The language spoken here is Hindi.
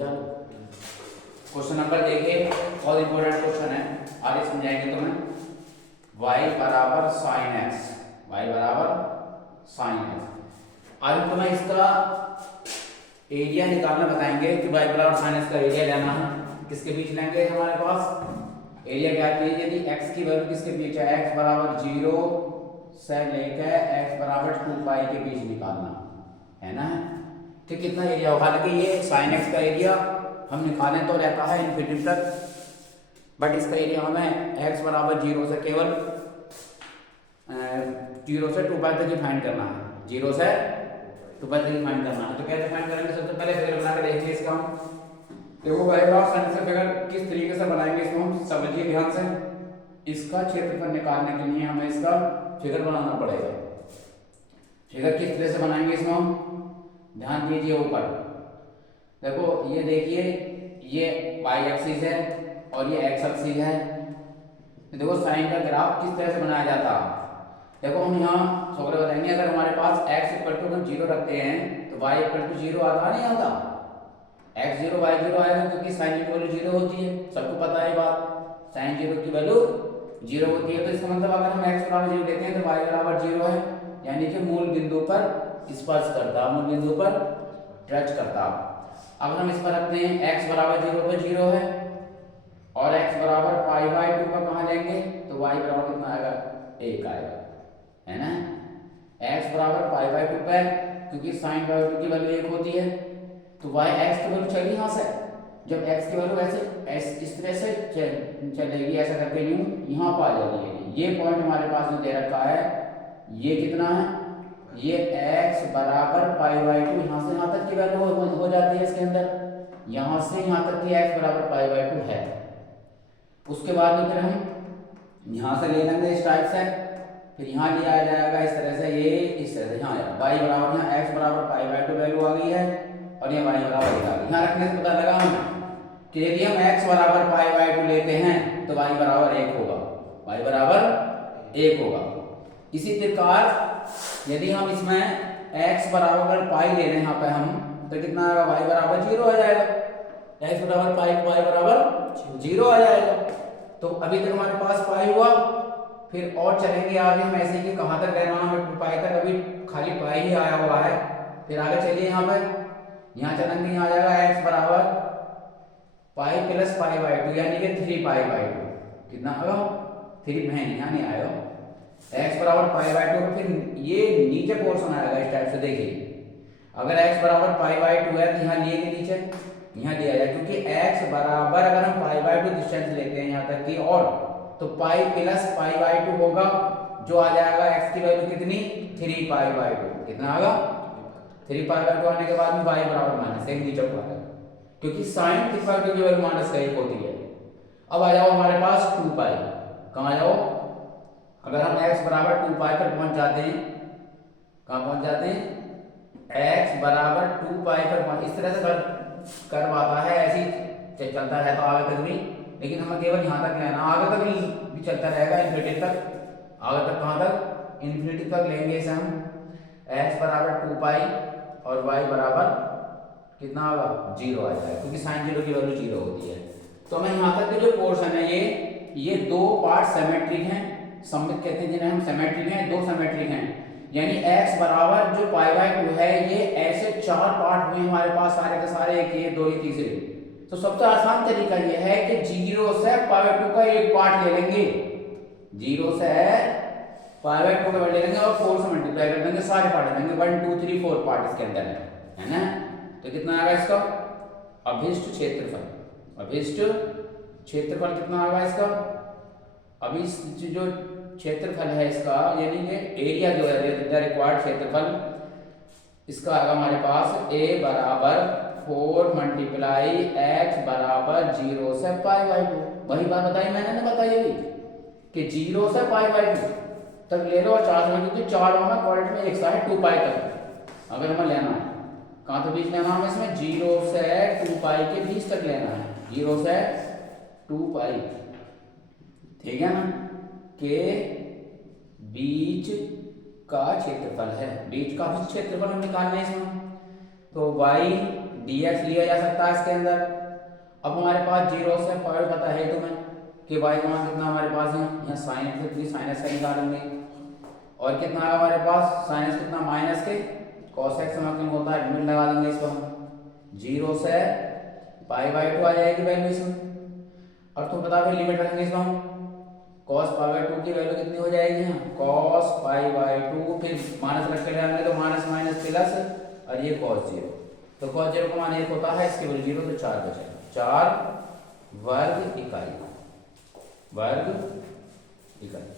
चालू। क्वेश्चन नंबर देखिए, बहुत इंपॉर्टेंट क्वेश्चन है, आगे समझाएंगे तुम्हें। y बराबर साइन एक्स, y बराबर साइन एक्स। आज तुम्हें इसका एरिया निकालना बताएंगे कि y बराबर साइन एक्स का एरिया लेना है। किसके बीच लेंगे? हमारे पास एरिया क्या चाहिए? यदि x की वैल्यू किसके बीच है, x बराबर 0 से लेकर x बराबर 2 पाई के बीच निकालना है ना। तो कितना एरिया होगा? हालांकि ये साइन एक्स का एरिया हम निकालें तो रहता है इन्फिनिटी तक, बट इसका एरिया हमें x बराबर 0 से केवल 0 से 2 पाई तक ही फाइंड करना है, 0 से 2 पाई तक ही फाइंड करना है। तो कैसे फाइंड करेंगे? सबसे पहले फिगर बना के देखेंगे इसका हम। देखो y बराबर साइन से फिगर किस तरीके से बनाएंगे इसको हम समझिए ध्यान से। इसका क्षेत्रफल निकालने के लिए हमें इसका फिगर बनाना पड़ेगा। फिगर किस तरह से बनाएंगे इसको हम, ध्यान दीजिए। ऊपर देखो, ये देखिए, ये y एक्सिस है और ये x एक्सिस है। देखो साइन का ग्राफ किस तरह से बनाया जाता है। देखो हम यहाँ छोकरे बताएंगे, अगर हमारे पास x इक्वल टू हम 0 रखते हैं तो y इक्वल टू 0 आता नहीं आता, x 0 y 0 आएगा, क्योंकि साइन की वैल्यू 0 होती है, सबको पता है बात। साइन 0 की वैल्यू 0 होती है, तो इसका मतलब अगर हम x बराबर 0 लेते हैं तो y बराबर 0 है, यानी कि मूल बिंदु पर स्पर्श करता, मूल बिंदु पर टच करता। अगर हम इस पर रखते हैं x बराबर 0 पर 0 है और x बराबर पाई बाई 2 का कहाँ लेंगे तो y बराबर कितना आएगा, 1 आएगा, है ना। x बराबर पाई बाई 2 पर, क्योंकि साइन बाई 2 की वैल्यू 1 होती है, तो y x की वैल्यू चली यहाँ से। जब x की वैल्यू ऐसे इस तरह से चलेगी, ऐसा करके यूं यहाँ पर आ जाएगी। ये पॉइंट हमारे पास जो दे रखा है, ये कितना है, ये x बराबर पाई बाई 2, यहाँ से यहाँ तक की वैल्यू हो जाती है इसके अंदर, यहाँ से यहाँ तक की x बराबर पाई बाई 2 है। उसके बाद में फिर हम यहाँ से ले लेंगे इस टाइप से, फिर यहाँ लिया जाएगा इस तरह से, ये इस तरह से यहाँ आएगा y बराबर, यहाँ x बराबर पाई बाई 2 वैल्यू आ गई है और ये y बराबर 1 आ गई। यहाँ रखने से पता लगा हमें कि यदि हम x बराबर पाई बाई 2 लेते हैं तो y बराबर 1 होगा, y बराबर 1 होगा। इसी प्रकार यदि हम इसमें x बराबर पाई ले रहे हैं यहाँ पे हम, तो कितना आएगा, y बराबर 0 आ जाएगा, x बराबर पाई y बराबर 0 आ जाएगा। तो अभी तक हमारे पास पाई हुआ, फिर और चलेंगे आगे हम ऐसे ही, कहाँ तक रहना हमें पाई तक, अभी खाली पाई ही आया हुआ है। फिर आगे चलिए यहाँ पर, यहाँ चलेंगे, यहाँ आ जाएगा x बराबर पाई प्लस पाई बाई 2, यानी कि 3 पाई बाई 2, कितना आएगा, 3 बहन यहाँ नहीं आएगा, x बराबर पाई बाई 2। फिर ये नीचे पोर्शन आएगा इस टाइप से, देखिए अगर x बराबर पाई बाई 2 है तो यहाँ लिए के नीचे यहाँ लिया जाए, क्योंकि x बराबर अगर हम पाई बाई 2 डिस्टेंस लेते हैं यहाँ तक की, और तो पाई प्लस पाई बाई 2 होगा, जो आ जाएगा x की वैल्यू कितनी, 3 पाई बाई 2, कितना आएगा, 3 पाई बाई 2 आने के बाद में y बराबर माइनस 1 नीचे पड़ा, क्योंकि साइन थीटा की वैल्यू माइनस 1 होती है। अब आ जाओ हमारे पास 2 पाई, कहाँ जाओ, अगर हम x बराबर 2 पाई पर पहुंच जाते हैं, कहाँ पहुंच जाते हैं, x बराबर 2 पाई पर, इस तरह से कर्व आता है, ऐसे चलता रहता आगे तक भी, लेकिन हमें केवल यहाँ तक लेना, आगे तक भी चलता रहेगा इन्फिनिटी तक, आगे तक कहाँ तक, इन्फिनिटी तक लेंगे इसे हम। x बराबर 2 पाई और y बराबर कितना होगा, 0 आ जाएगा, क्योंकि साइन 0 की वैल्यू 0 होती है। तो हमें यहाँ तक के जो पोर्शन है, ये दो पार्ट सिमेट्रिक हैं, सममित कहते हैं जिन्हें हम, सिमेट्रिक हैं, दो सिमेट्रिक हैं, यानी x बराबर जो पाई बाई 2 है, ये ऐसे 4 पार्ट हुए हमारे पास, सारे के सारे, एक ये, दो ये, तीसरे। तो सबसे आसान तरीका ये है कि 0 से पाई बाई 2 का एक पार्ट ले लेंगे, 0 से पाई बाई 2 का पार्ट ले लेंगे और 4 से मल्टीप्लाई कर देंगे, सारे पार्ट ले लेंगे, 1 2 3 4 पार्ट इसके अंदर है ना। तो कितना आएगा इसका अभिष्ट क्षेत्रफल, अभिष्ट क्षेत्रफल कितना आएगा इसका, अभिष्ट जो क्षेत्रफल है इसका, यानी कि एरिया जो है रिक्वायर्ड क्षेत्रफल, इसका आएगा हमारे पास a बराबर 4 मल्टीप्लाई x बराबर 0 से पाई बाई 2। वही बात बताई मैंने ना, बताई अभी कि 0 से पाई बाई 2 तक ले लो और 4 से, क्योंकि 4 में क्वाड्रेंट में एक सा है 2 पाई तक अगर हमें लेना है, कहाँ तो बीच लेना हमें इसमें, 0 से 2 पाई के बीच तक लेना है, 0 से 2 पाई, ठीक है ना, के बीच का क्षेत्रफल है, बीच का भी क्षेत्रफल हम निकालना है इसमें। तो y dx लिया जा सकता है इसके अंदर। अब हमारे पास 0 से पाई पता है तुम्हें कि y का मान कितना हमारे पास है, यहाँ साइन एक्स से साइन एक्स का निकालेंगे और कितना आएगा हमारे पास साइन एक्स कितना माइनस के cos x समाकलन होता है, लिमिट लगा देंगे इसको हम 0 से पाई बाई 2 आ जाएगी वैल्यू इसमें। और तुम बता फिर लिमिट रखेंगे इसमें हम cos पाई बाई 2 की वैल्यू कितनी हो जाएगी, यहाँ cos पाई बाई 2 फिर माइनस रख के लेंगे तो माइनस माइनस प्लस और ये cos 0, तो cos 0 का मान 1 होता है, इसके वैल्यू 0 तो 4 बचेगा, 4 वर्ग इकाई, वर्ग इकाई।